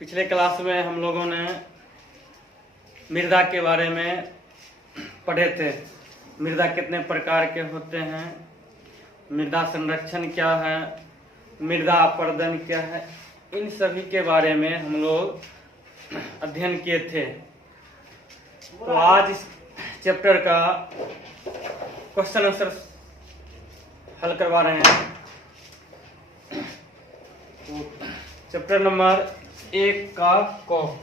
पिछले क्लास में हम लोगों ने मृदा के बारे में पढ़े थे। मृदा कितने प्रकार के होते हैं, मृदा संरक्षण क्या है, मृदा अपरदन क्या है, इन सभी के बारे में हम लोग अध्ययन किए थे। तो आज इस चैप्टर का क्वेश्चन आंसर हल करवा रहे हैं। तो चैप्टर नंबर 1 का क,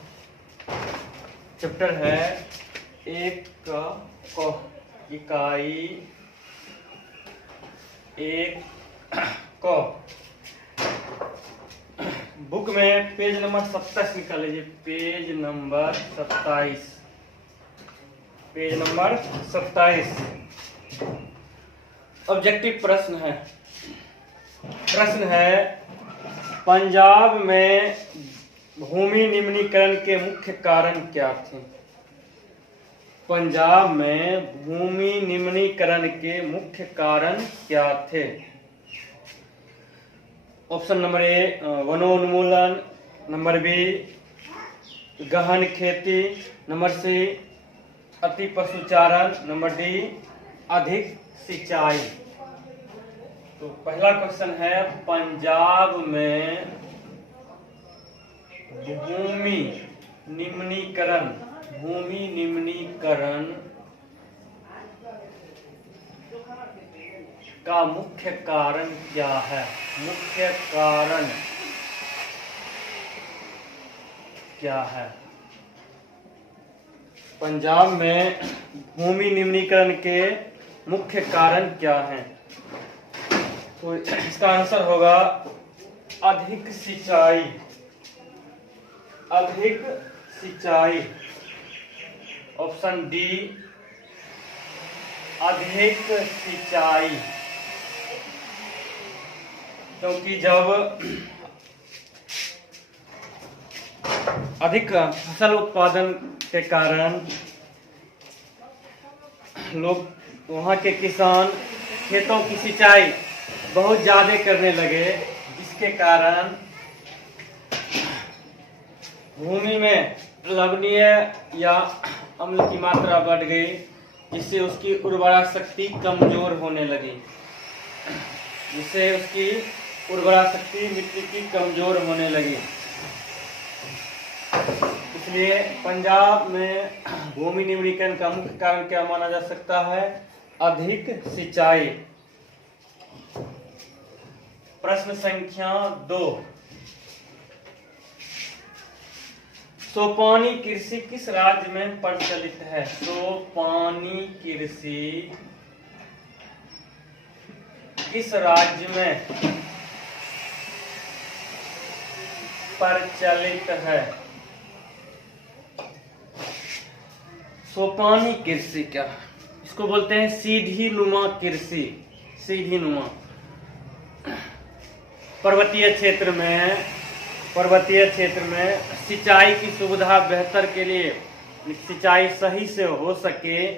चैप्टर है 1 का क, इकाई 1 क। बुक में पेज नंबर 27 निकाल लीजिए, page number 27, page number 27। Objective प्रश्न है। प्रश्न है, पंजाब में भूमि निम्नीकरण के मुख्य कारण क्या थे? पंजाब में भूमि निम्नीकरण के मुख्य कारण क्या थे? ऑप्शन नंबर ए वनोन्मूलन, नंबर बी गहन खेती, नंबर सी अति पशुचारण, नंबर डी अधिक सिंचाई। तो पहला क्वेश्चन है, पंजाब में भूमि निम्नीकरण का मुख्य कारण क्या है? मुख्य कारण क्या है? पंजाब में भूमि निम्नीकरण के मुख्य कारण क्या है? तो इसका आंसर होगा अधिक सिंचाई। अधिक सिंचाई, ऑप्शन डी अधिक सिंचाई। क्योंकि जब अधिक फसल उत्पादन के कारण लोग, वहाँ के किसान खेतों की सिंचाई बहुत ज्यादा करने लगे, जिसके कारण भूमि में लवणीय या अम्ल की मात्रा बढ़ गई, जिससे उसकी उर्वरा शक्ति कमजोर होने लगी, मिट्टी की कमजोर होने लगी। इसलिए पंजाब में भूमि निम्नीकरण का मुख्य कारण क्या माना जा सकता है? अधिक सिंचाई। प्रश्न संख्या 2, सोपानी कृषि किस राज्य में प्रचलित है? सोपानी कृषि किस राज्य में प्रचलित है? सोपानी कृषि क्या? इसको बोलते हैं सीधी नुमा कृषि। सीधी नुमा। पर्वतीय क्षेत्र में सिंचाई की सुविधा बेहतर के लिए, सिंचाई सही से हो सके,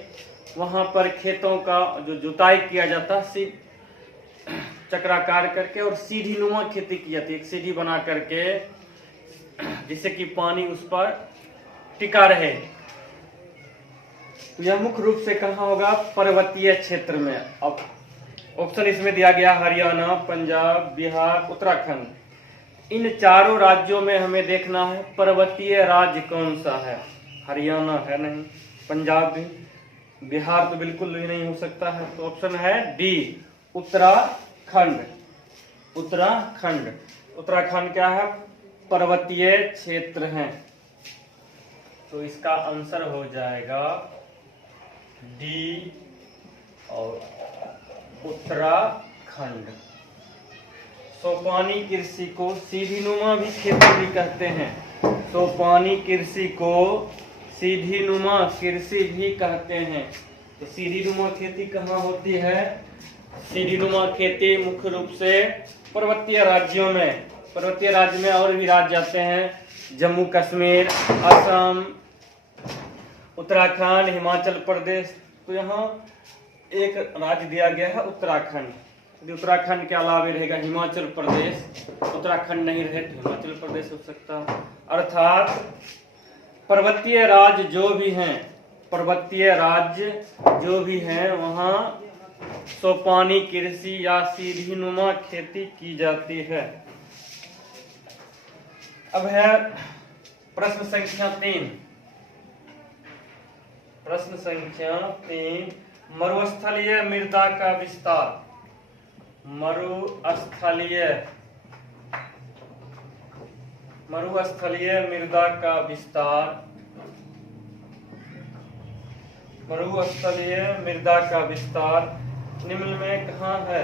वहां पर खेतों का जो जुताई किया जाता है चक्राकार करके, और सीधी नुमा खेती की जाती है, एक सीढ़ी बना करके, जिससे कि पानी उस पर टिका रहे। यह मुख्य रूप से कहाँ होगा? पर्वतीय क्षेत्र में। अब ऑप्शन इसमें दिया गया हरियाणा, पंजाब, बिहार, उत्तराखंड। इन चारों राज्यों में हमें देखना है पर्वतीय राज्य कौन सा है। हरियाणा है नहीं, पंजाब भी, बिहार तो बिल्कुल भी नहीं हो सकता है। तो ऑप्शन है डी उत्तराखंड। उत्तराखंड क्या है? पर्वतीय क्षेत्र है। तो इसका आंसर हो जाएगा डी और उत्तराखंड। सोपानी कृषि को सीधी नुमा भी खेती भी कहते हैं। सोपानी कृषि को सीधी नुमा कृषि भी कहते हैं। तो सीधी नुमा खेती कहाँ होती है? सीधी नुमा खेती मुख्य रूप से पर्वतीय राज्यों में, पर्वतीय राज्य में और भी राज्य आते हैं, जम्मू कश्मीर, असम, उत्तराखंड, हिमाचल प्रदेश। तो यहाँ एक राज्य दिया गया है उत्तराखंड। यदि उत्तराखंड के अलावा रहेगा हिमाचल प्रदेश, उत्तराखंड नहीं रहे तो हिमाचल प्रदेश हो सकता है। अर्थात पर्वतीय राज्य जो भी हैं, पर्वतीय राज्य जो भी हैं वहाँ सोपानी कृषि या सीढ़ीनुमा खेती की जाती है। अब है प्रश्न संख्या 3। प्रश्न संख्या 3, मरुस्थलीय मृदा का विस्तार। मरुस्थलीय मृदा का विस्तार, मरुस्थलीय मृदा का विस्तार निम्न में कहाँ है?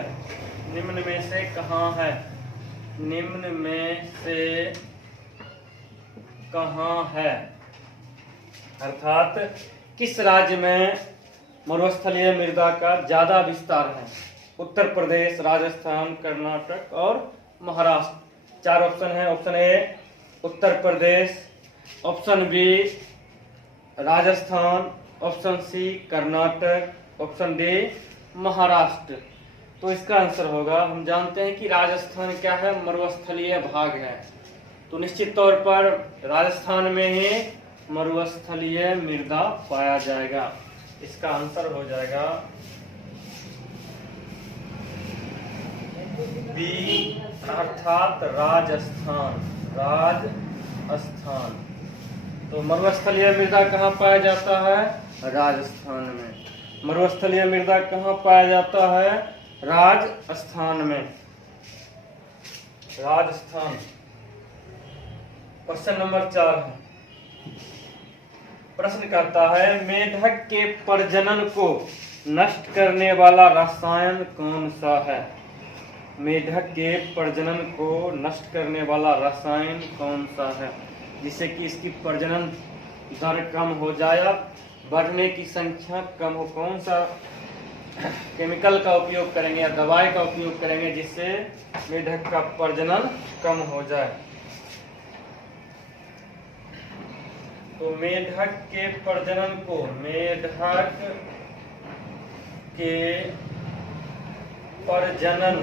निम्न में से कहाँ है? निम्न में से कहाँ है? अर्थात किस राज्य में मरुस्थलीय मृदा का ज्यादा विस्तार है? उत्तर प्रदेश, राजस्थान, कर्नाटक और महाराष्ट्र। 4 ऑप्शन है। Option A Uttar Pradesh, option B Rajasthan, option C Karnataka, option D Maharashtra. तो इसका आंसर होगा, हम जानते हैं कि राजस्थान क्या है? मरुस्थलीय भाग है, तो निश्चित तौर पर राजस्थान में ही मरुस्थलीय मृदा पाया जाएगा। इसका आंसर हो जाएगा बी, अर्थात राजस्थान। राजस्थान। तो मरुस्थलीय मृदा कहाँ पाया जाता है? राजस्थान में। मरुस्थलीय मृदा कहाँ पाया जाता है? राजस्थान में। राजस्थान। क्वेश्चन नंबर 4 है। प्रश्न करता है, मेढक के प्रजनन को नष्ट करने वाला रसायन कौन सा है? मेढक के प्रजनन को नष्ट करने वाला रसायन कौन सा है, जिससे कि इसकी प्रजनन दर कम हो जाए, बढ़ने की संख्या कम हो? कौन सा केमिकल का उपयोग करेंगे या दवाई का उपयोग करेंगे जिससे मेढक का प्रजनन कम हो जाए? तो मेढक के प्रजनन को, मेढक के प्रजनन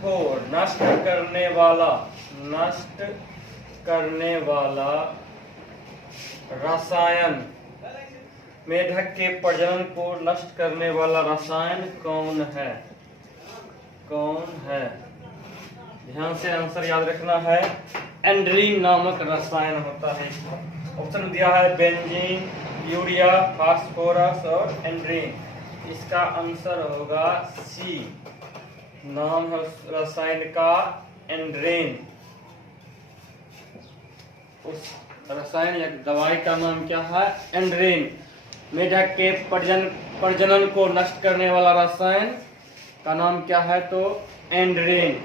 को नष्ट करने वाला रसायन, मेढक के प्रजनन को नष्ट करने वाला रसायन कौन है? कौन है? ध्यान से आंसर याद रखना है। एंड्रीन नामक रसायन होता है। ऑप्शन दिया है बेंजीन, यूरिया, फास्फोरस और एंड्रीन। इसका आंसर होगा सी। नाम है रसायन का एंड्रीन। उस रसायन या दवाई का नाम क्या है? एंड्रीन। मेढक के प्रजनन को नष्ट करने वाला रसायन का नाम क्या है? तो एंड्रीन।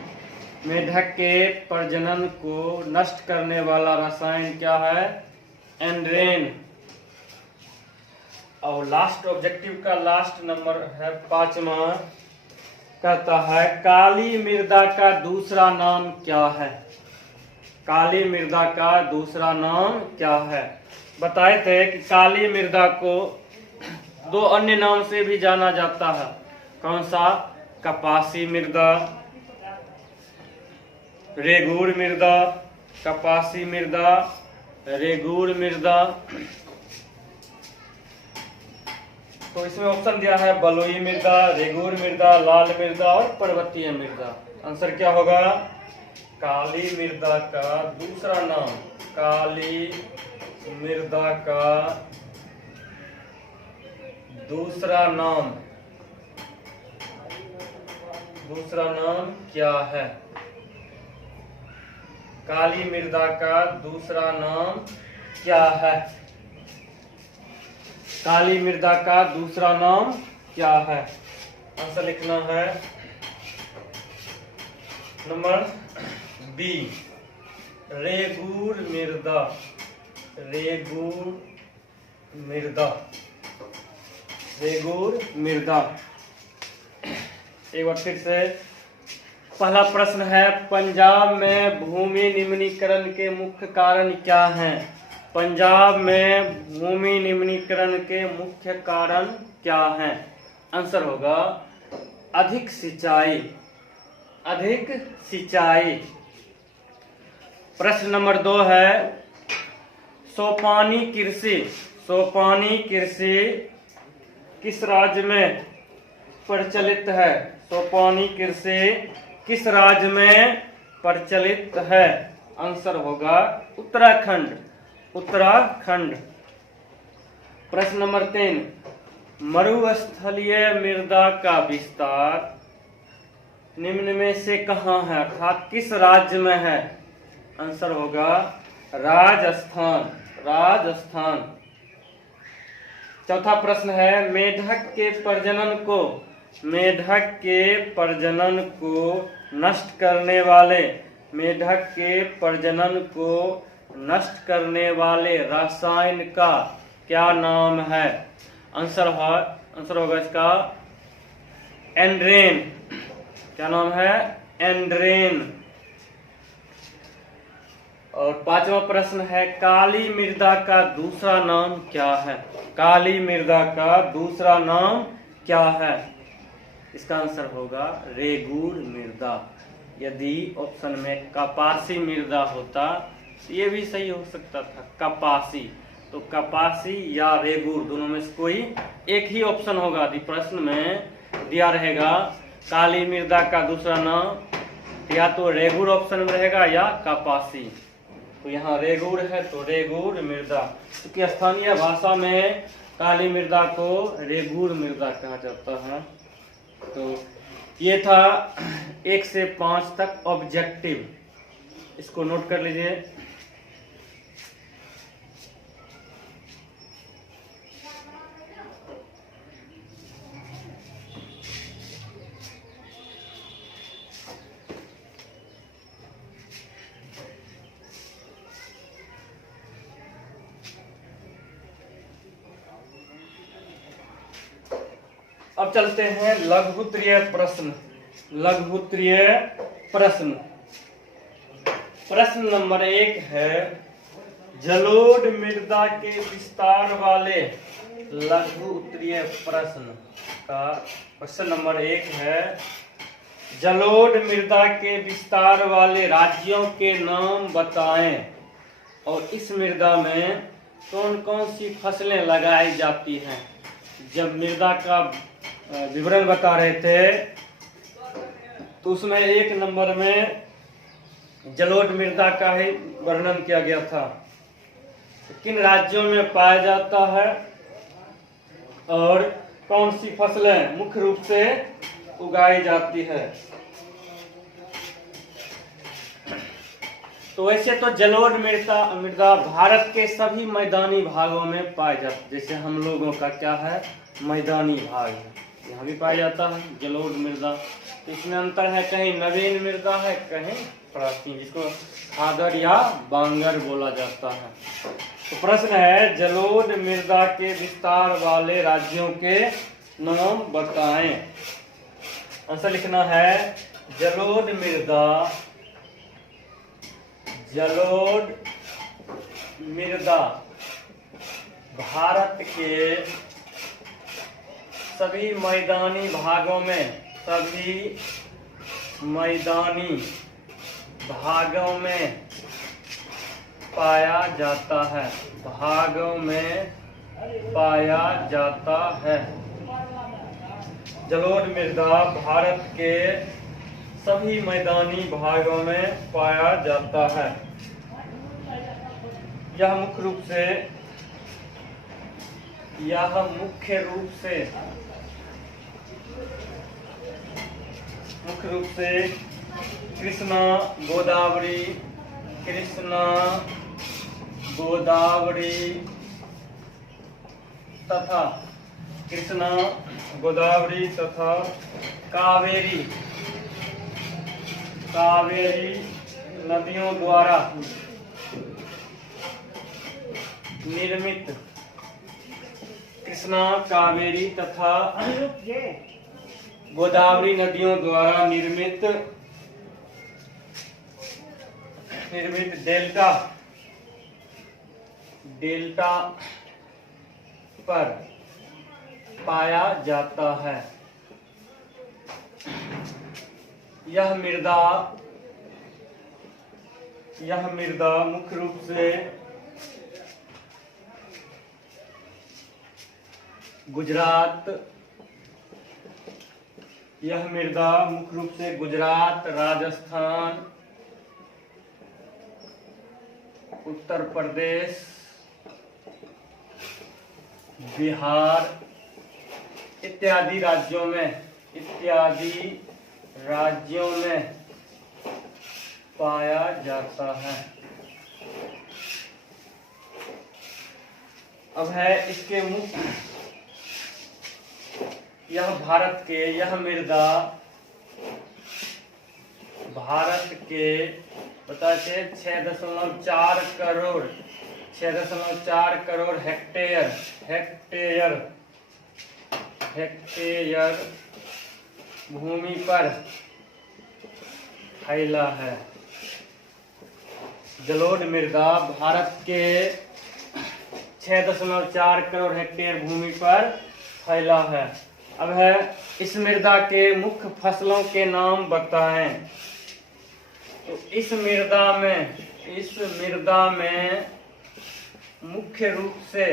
मेढक के प्रजनन को नष्ट करने वाला रसायन क्या है? एंड्रीन। और लास्ट ऑब्जेक्टिव का लास्ट नंबर है 5वां, कहता है काली मृदा का दूसरा नाम क्या है? काली मृदा का दूसरा नाम क्या है? बताए थे कि काली मृदा को 2 अन्य नाम से भी जाना जाता है। कौन सा? कपासी मृदा, रेगूर मृदा, कपासी मृदा, रेगूर मृदा। तो इसमें ऑप्शन दिया है बलुई मृदा, रेगूर मृदा, लाल मृदा और पर्वतीय मृदा। आंसर क्या होगा? काली मृदा का दूसरा नाम, काली मृदा का दूसरा नाम क्या है? काली मृदा का दूसरा नाम क्या है? काली मृदा का दूसरा नाम क्या है? आंसर लिखना है नंबर बी, रेगूर मृदा। रेगूर मृदा, रेगूर मृदा। एक बार फिर से पहला प्रश्न है, पंजाब में भूमि निम्नीकरण के मुख्य कारण क्या हैं? पंजाब में भूमि निम्नीकरण के मुख्य कारण क्या हैं? आंसर होगा अधिक सिंचाई, अधिक सिंचाई। प्रश्न नंबर 2 है सोपानी कृषि, सोपानी कृषि किस राज्य में प्रचलित है? सोपानी कृषि किस राज्य में प्रचलित है? आंसर होगा उत्तराखंड, उत्तराखंड। प्रश्न नंबर 3 मरुस्थलीय मृदा का विस्तार निम्न में से कहाँ है, अर्थात किस राज्य में है? आंसर होगा राजस्थान, राजस्थान। चौथा प्रश्न है मेढक के प्रजनन को, मेढक के प्रजनन को नष्ट करने वाले, मेढक के प्रजनन को नष्ट करने वाले रसायन का क्या नाम है? आंसर होगा इसका एंड्रेन। क्या नाम है? एंड्रेन। और पांचवा प्रश्न है काली मृदा का दूसरा नाम क्या है? काली मृदा का दूसरा नाम क्या है? इसका आंसर होगा रेगूर मृदा। यदि ऑप्शन में कपासी मृदा होता तो ये भी सही हो सकता था, कपासी। तो कपासी या रेगूर दोनों में से कोई एक ही ऑप्शन होगा। यदि प्रश्न में दिया रहेगा काली मृदा का दूसरा नाम, या तो रेगूर ऑप्शन में रहेगा या कपासी। तो यहाँ रेगूर है तो रेगूर मृदा, क्योंकि स्थानीय भाषा में काली मृदा को रेगूर मृदा कहा जाता है। तो ये था 1 से 5 तक ऑब्जेक्टिव, इसको नोट कर लीजिए। अब चलते हैं लघुत्तरीय प्रश्न, लघुत्तरीय प्रश्न। प्रश्न नंबर 1 है जलोढ़ मृदा के विस्तार वाले, लघुत्तरीय प्रश्न का क्वेश्चन नंबर 1 है जलोढ़ मृदा के विस्तार वाले राज्यों के नाम बताएं और इस मृदा में कौन कौन सी फसलें लगाई जाती हैं। जब मृदा का विवरण बता रहे थे तो उसमें 1 नंबर में जलोढ़ मृदा का ही वर्णन किया गया था। किन राज्यों में पाया जाता है और कौन सी फसलें मुख्य रूप से उगाई जाती है। तो वैसे तो जलोढ़ मृदा भारत के सभी मैदानी भागों में पाया जाता है। जैसे हम लोगों का क्या है, मैदानी भाग है, यहाँ भी पाया जाता है जलोढ़ मृदा। तो इसमें अंतर है, कहीं नवीन मृदा है, कहीं प्राचीन, जिसको खादर या बांगर बोला जाता है। तो प्रश्न है जलोढ़ मृदा के विस्तार वाले राज्यों के नाम बताएं। आंसर लिखना है जलोढ़ मृदा, जलोढ़ मृदा भारत के सभी मैदानी भागों में, सभी मैदानी भागों में पाया जाता है, भागों में पाया जाता है। जलोढ़ मृदा भारत के सभी मैदानी भागों में पाया जाता है। यह मुख्य रूप से कृष्णा गोदावरी तथा कावेरी नदियों द्वारा निर्मित, कृष्णा, कावेरी तथा गोदावरी नदियों द्वारा निर्मित डेल्टा पर पाया जाता है। यह मृदा मुख्य रूप से गुजरात, राजस्थान, उत्तर प्रदेश, बिहार इत्यादि राज्यों में पाया जाता है। अब है इसके मुख्य, यह मृदा भारत के बताते 6.4 करोड़ हेक्टेयर भूमि पर फैला है। जलोढ़ मृदा भारत के 6.4 करोड़ हेक्टेयर भूमि पर फैला है। अब है इस मृदा के मुख्य फसलों के नाम बताएं। तो इस मृदा में मुख्य रूप से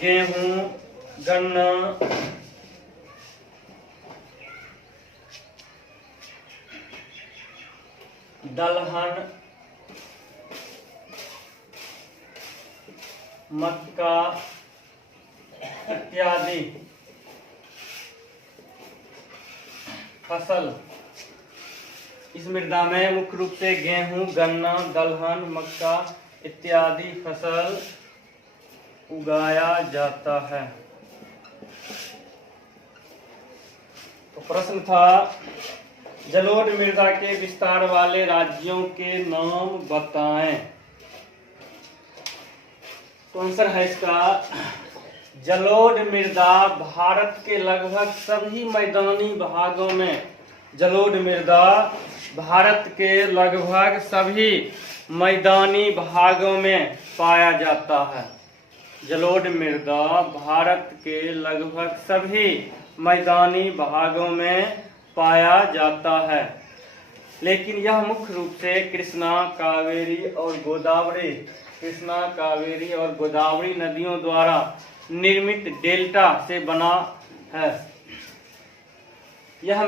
गेहूं, गन्ना, दलहन, मक्का इत्यादि फसल, इस मृदा में मुख्य रूप से गेहूं, गन्ना, दलहन, मक्का इत्यादि फसल उगाया जाता है। तो प्रश्न था जलोढ़ मृदा के विस्तार वाले राज्यों के नाम बताएं। तो आंसर है इसका, जलोढ़ मृदा भारत के लगभग सभी मैदानी भागों में, जलोढ़ मृदा भारत के लगभग सभी मैदानी भागों में पाया जाता है। जलोढ़ मृदा भारत के लगभग सभी मैदानी भागों में पाया जाता है, लेकिन यह मुख्य रूप से कृष्णा, कावेरी और गोदावरी नदियों द्वारा निर्मित डेल्टा से बना है। यह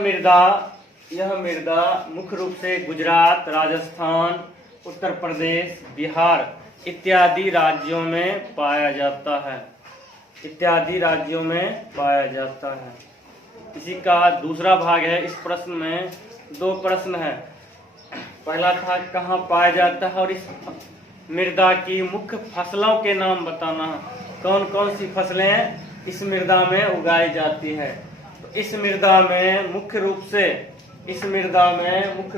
मृदा मुख्य रूप से गुजरात, राजस्थान, उत्तर प्रदेश, बिहार इत्यादि राज्यों में पाया जाता है। इसी का दूसरा भाग है। इस प्रश्न में 2 प्रश्न है। पहला था कहाँ पाया जाता है, और इस मृदा की मुख्य फसलों के नाम बताना, कौन कौन सी फसलें इस मृदा में उगाई जाती है। तो इस मृदा में मुख्य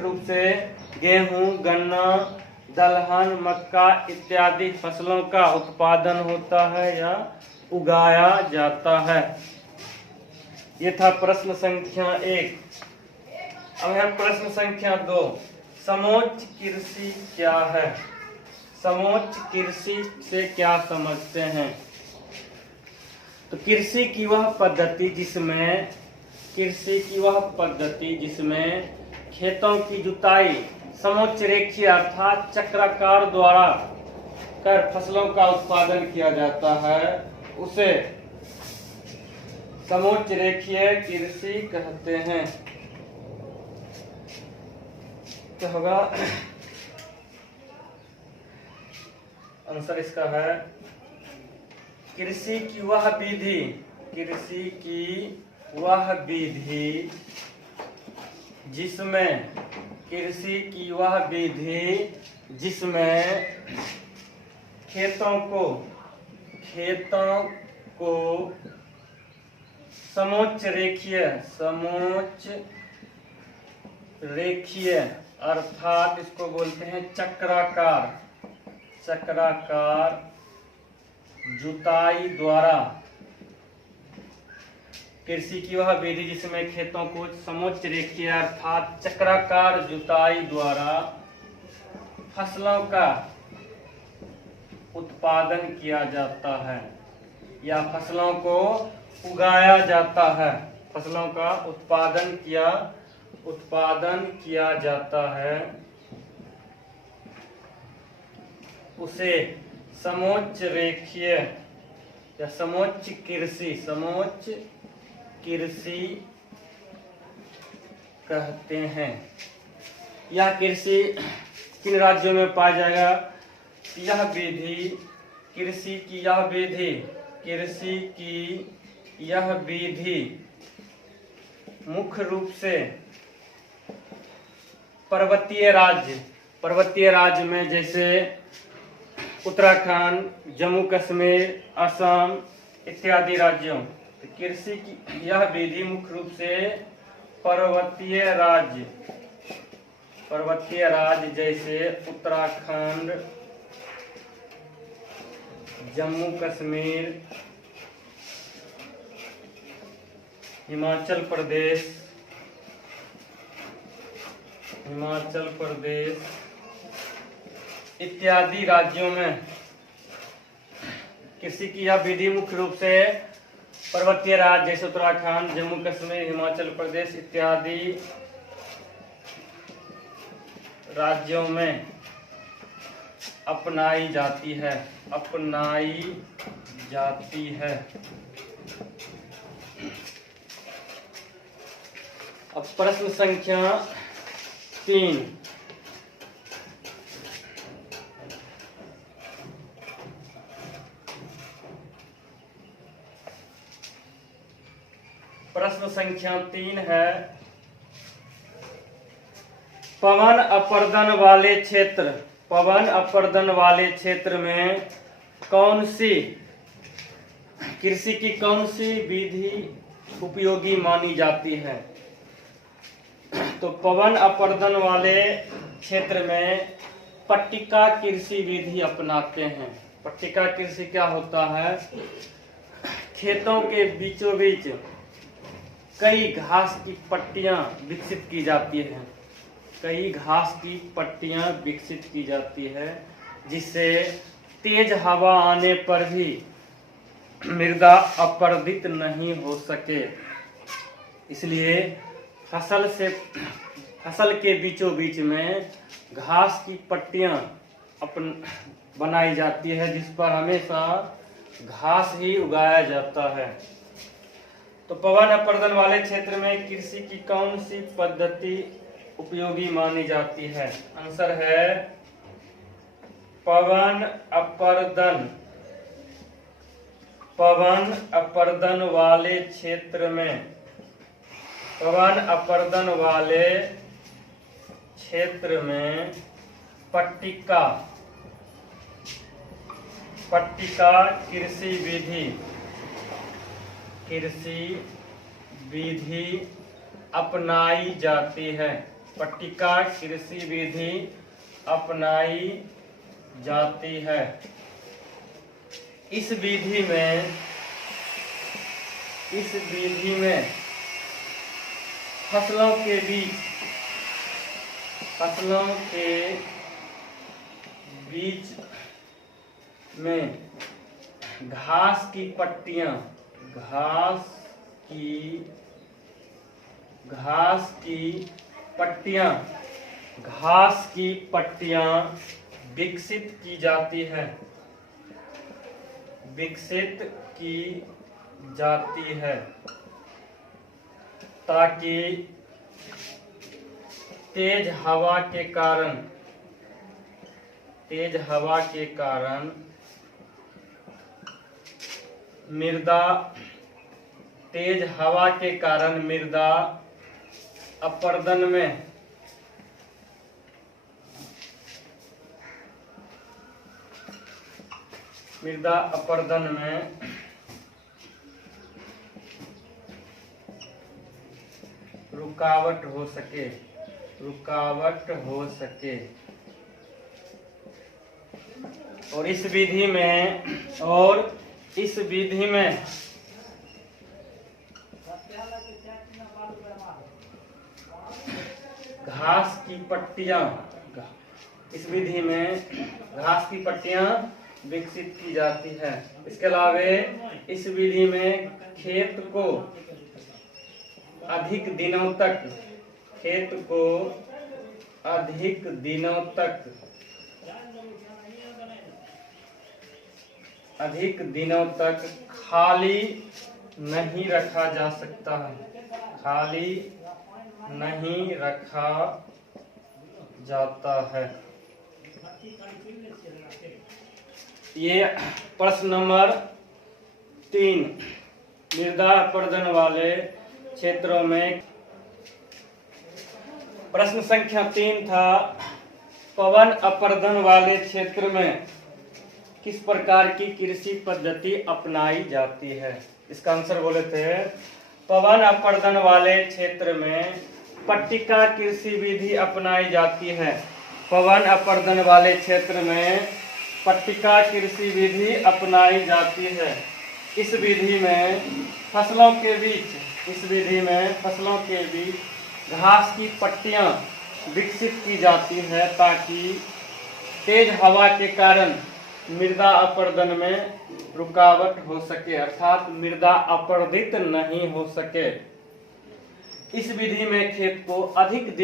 रूप से गेहूं, गन्ना, दलहन, मक्का इत्यादि फसलों का उत्पादन होता है या उगाया जाता है। ये था प्रश्न संख्या 1। अब है प्रश्न संख्या 2। समोच्च कृषि क्या है? समोच्च कृषि से क्या समझते हैं? तो कृषि की वह पद्धति जिसमें खेतों की जुताई समोच्च रेखीय अर्थात चक्राकार द्वारा कर फसलों का उत्पादन किया जाता है, उसे समोच्च रेखीय कृषि कहते हैं। क्या होगा आंसर इसका है, कृषि की वह विधि जिसमें खेतों को समोच्च रेखीय अर्थात इसको बोलते हैं चक्राकार जुताई द्वारा, कृषि की वह विधि जिसमें खेतों को समोच्च रेखीय अर्थात चक्राकार जुताई द्वारा फसलों का उत्पादन किया जाता है या फसलों को उगाया जाता है, फसलों का उत्पादन किया जाता है, उसे समोच्च रेखीय या समोच्च कृषि कहते हैं। यह कृषि किन राज्यों में पाया जाएगा? यह विधि कृषि की यह विधि मुख्य रूप से पर्वतीय राज्य में जैसे उत्तराखंड, जम्मू कश्मीर, असम इत्यादि राज्यों, कृषि की यह विधि मुख्य रूप से पर्वतीय राज्य जैसे उत्तराखंड, जम्मू कश्मीर, हिमाचल प्रदेश इत्यादि राज्यों में कृषि की यह विधि मुख्य रूप से पर्वतीय राज्य जैसे उत्तराखंड, जम्मू कश्मीर, हिमाचल प्रदेश इत्यादि राज्यों में अपनाई जाती है। अब प्रश्न संख्या 3। प्रश्न संख्या 3 है, पवन अपर्दन वाले क्षेत्र में कृषि की कौन सी विधि उपयोगी मानी जाती है? तो पवन अपर्दन वाले क्षेत्र में पट्टिका कृषि विधि अपनाते हैं। पट्टिका कृषि क्या होता है? खेतों के बीचों बीच कई घास की पट्टियां विकसित की जाती है, जिससे तेज हवा आने पर भी मृदा अपरदित नहीं हो सके। इसलिए फसल के बीचों बीच में घास की पट्टियां बनाई जाती है, जिस पर हमेशा घास ही उगाया जाता है। तो पवन अपर्दन वाले क्षेत्र में कृषि की कौन सी पद्धति उपयोगी मानी जाती है? आंसर है पवन अपर्दन वाले क्षेत्र में पट्टिका कृषि विधि अपनाई जाती है। पट्टिका कृषि विधि अपनाई जाती है। इस विधि में फसलों के बीच में घास की पट्टियां विकसित की जाती है ताकि तेज हवा के कारण मृदा अपरदन में रुकावट हो सके। और इस विधि में घास की पट्टियां विकसित की जाती है। इसके अलावा इस विधि में खेत को अधिक दिनों तक खाली नहीं रखा जा सकता है, खाली नहीं रखा जाता है। ये प्रश्न नंबर 3, मृदा अपरदन वाले क्षेत्रों में। प्रश्न संख्या 3 था, पवन अपरदन वाले क्षेत्र में किस प्रकार की कृषि पद्धति अपनाई जाती है? इसका आंसर बोले थे, पवन अपरदन वाले क्षेत्र में पट्टिका कृषि विधि अपनाई जाती है। पवन अपरदन वाले क्षेत्र में पट्टिका कृषि विधि अपनाई जाती है। इस विधि में फसलों के बीच घास की पट्टियां विकसित की जाती है ताकि तेज हवा के कारण मृदा अपरदन में रुकावट हो सके, अर्थात मृदा अपरदित नहीं हो सके। इस विधि में खेत को अधिक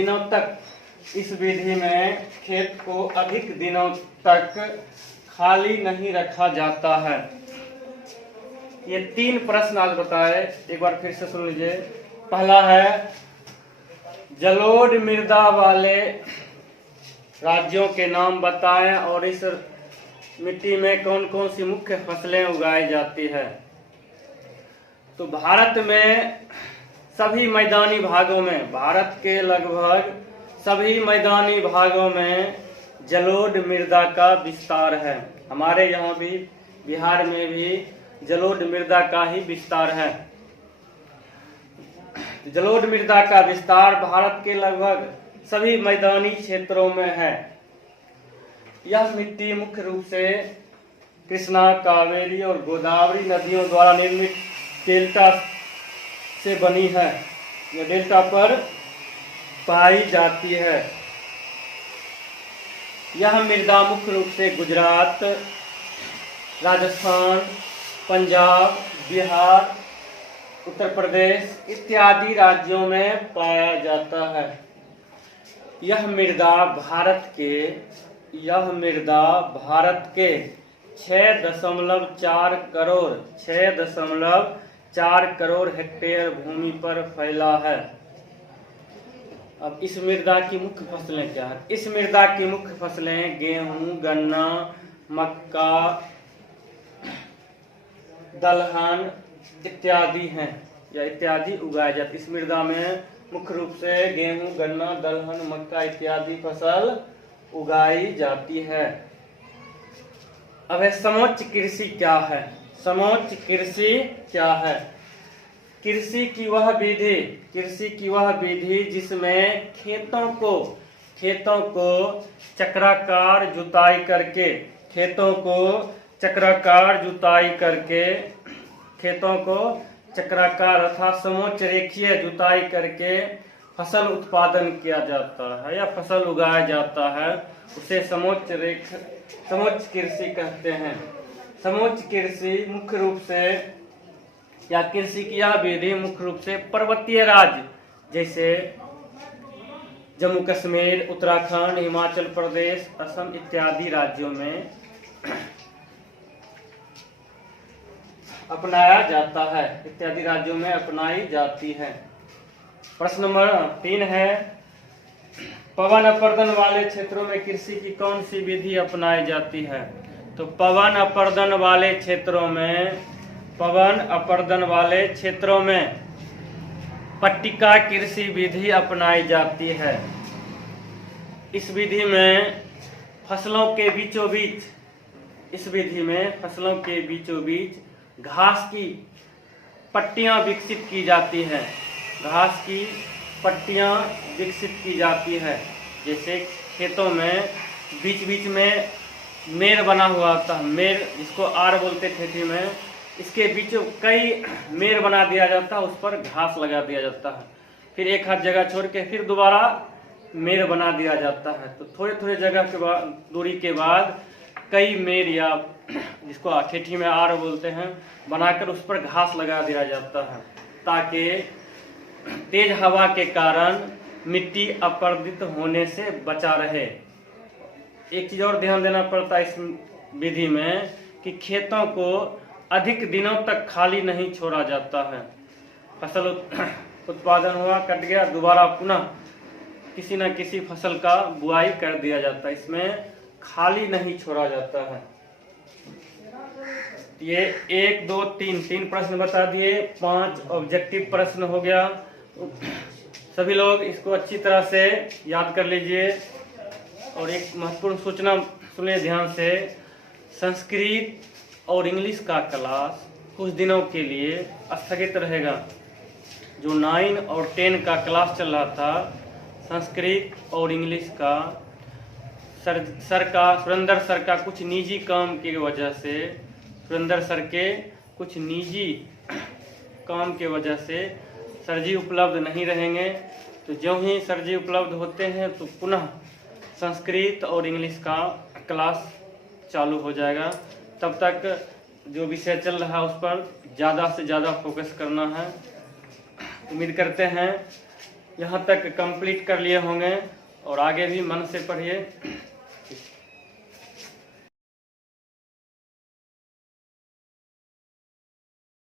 दिनों तक खाली नहीं रखा जाता है। ये 3 प्रश्न आज बताए, एक बार फिर से सुन लीजिए। पहला है, जलोढ़ मृदा वाले राज्यों के नाम बताएं और इस मिट्टी में कौन कौन सी मुख्य फसलें उगाई जाती है। तो भारत के लगभग सभी मैदानी भागों में जलोढ़ मृदा का विस्तार है। हमारे यहाँ भी बिहार में भी जलोढ़ मृदा का ही विस्तार है। जलोढ़ मृदा का विस्तार भारत के लगभग सभी मैदानी क्षेत्रों में है। यह मिट्टी मुख्य रूप से कृष्णा, कावेरी और गोदावरी नदियों द्वारा निर्मित डेल्टा से बनी है। यह डेल्टा पर पाई जाती है। यह मृदा मुख्य रूप से गुजरात, राजस्थान, पंजाब, बिहार, उत्तर प्रदेश इत्यादि राज्यों में पाया जाता है। यह मृदा भारत के 6.4 करोड़ हेक्टेयर भूमि पर फैला है। अब इस मृदा की मुख्य फसलें क्या है? इस मृदा की मुख्य फसलें गेहूं, गन्ना, मक्का, दलहन इत्यादि हैं या इत्यादि उगाए जाते। इस मृदा में मुख्य रूप से गेहूं, गन्ना, दलहन, मक्का इत्यादि फसल उगाई जाती है। अब समोच्च कृषि क्या है? समोच्च कृषि क्या है? कृषि की वह विधि जिसमें खेतों को चक्राकार जुताई करके चक्राकार अर्थात समोच्च रेखीय जुताई करके फसल उत्पादन किया जाता है या फसल उगाया जाता है, उसे समोच्च कृषि कहते हैं। समोच्च कृषि मुख्य रूप से या कृषि की यह विधि मुख्य रूप से पर्वतीय राज्य जैसे जम्मू कश्मीर, उत्तराखंड, हिमाचल प्रदेश, असम इत्यादि राज्यों में अपनाया जाता है, इत्यादि राज्यों में अपनाई जाती है। प्रश्न नंबर 3 है, पवन अपरदन वाले क्षेत्रों में कृषि की कौन सी विधि अपनाई जाती है? तो पवन अपरदन वाले क्षेत्रों में पट्टिका कृषि विधि अपनाई जाती है। इस विधि में फसलों के बीचों बीच घास की पट्टियां विकसित की जाती है। जैसे खेतों में बीच बीच में मेड़ बना हुआ होता है, मेड़ जिसको आर बोलते खेती में, इसके बीच कई मेड़ बना दिया जाता है, उस पर घास लगा दिया जाता है, फिर एक हाथ जगह छोड़ के फिर दोबारा मेड़ बना दिया जाता है। तो थोड़े थोड़े जगह के बाद दूरी के बाद कई मेड़ या जिसको ठेठी में आर बोलते हैं, बनाकर उस पर घास लगा दिया जाता है ताकि तेज हवा के कारण मिट्टी अपरदित होने से बचा रहे। एक चीज और ध्यान देना पड़ता है इस विधि में कि खेतों को अधिक दिनों तक खाली नहीं छोड़ा जाता है। फसल उत्पादन हुआ, कट गया, दोबारा पुनः किसी न किसी फसल का बुआई कर दिया जाता है। इसमें खाली नहीं छोड़ा जाता है। ये 1 2 3 प्रश्न बता दिए, 5 ऑब्जेक्टिव प्रश्न हो गया। सभी लोग इसको अच्छी तरह से याद कर लीजिए। और एक महत्वपूर्ण सूचना सुनिए ध्यान से, संस्कृत और इंग्लिश का क्लास कुछ दिनों के लिए स्थगित रहेगा। जो 9 और 10 का क्लास चल रहा था संस्कृत और इंग्लिश का, सुरेंद्र सर का कुछ निजी काम की वजह से, सुरेंद्र सर के कुछ निजी काम के वजह से सर जी उपलब्ध नहीं रहेंगे। तो जो ही सर जी उपलब्ध होते हैं तो पुनः संस्कृत और इंग्लिश का क्लास चालू हो जाएगा। तब तक जो विषय चल रहा है उस पर ज़्यादा से ज़्यादा फोकस करना है। उम्मीद करते हैं यहाँ तक कंप्लीट कर लिए होंगे और आगे भी मन से पढ़िए।